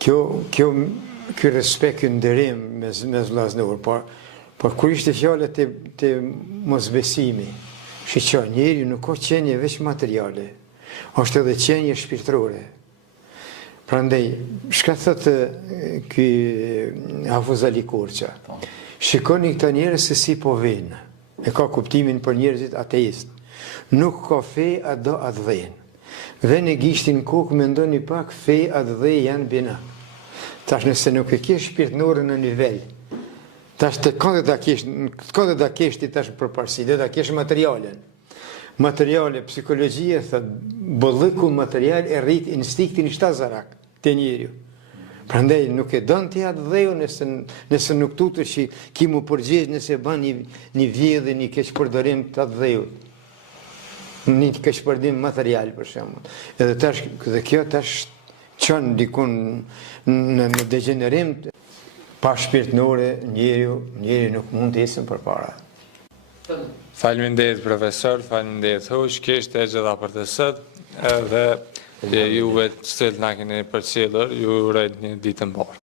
Ky respekt, ky nderim mes vllaznorë, por kur ishte fjala te mosbesimi, shiqo, njeriu nuk ka qenie veç materiale, është edhe qenie shpirtërore. Prandaj, çka thotë ky Hafuz Ali Kurça? Shikoni këta njerëz se si po vijnë. E ka kuptimin për njerëzit ateist. Nuk ka fe, atë atë dhejnë. Vene gishtin kokë, mendoni pak, fe, atë dhe janë bina. Tash nëse nuk e kesh shpirtënore në nivel, tash të këndet da kesh ti tash përparësi, dhe da kesh materialen. Materiale, psikologjia, bollëku material e rrit instiktin shtazarak të njeriu. Prandaj nuk e don ti atë dheu nëse nuk tutë që ki mu përgjigj nëse ban një vjedhje, një keq përdorim të atë dheu. Një keq përdorim material për shembull. Edhe tash dhe kjo tash çon dikun në degenerim pa shpirtënore, njeriu nuk mund të ecë përpara. Faleminderit profesor, faleminderit hoq, kishte gjitha për të sot, edhe juve të cilët na keni përcjellur, ju uroj një ditë të mbarë.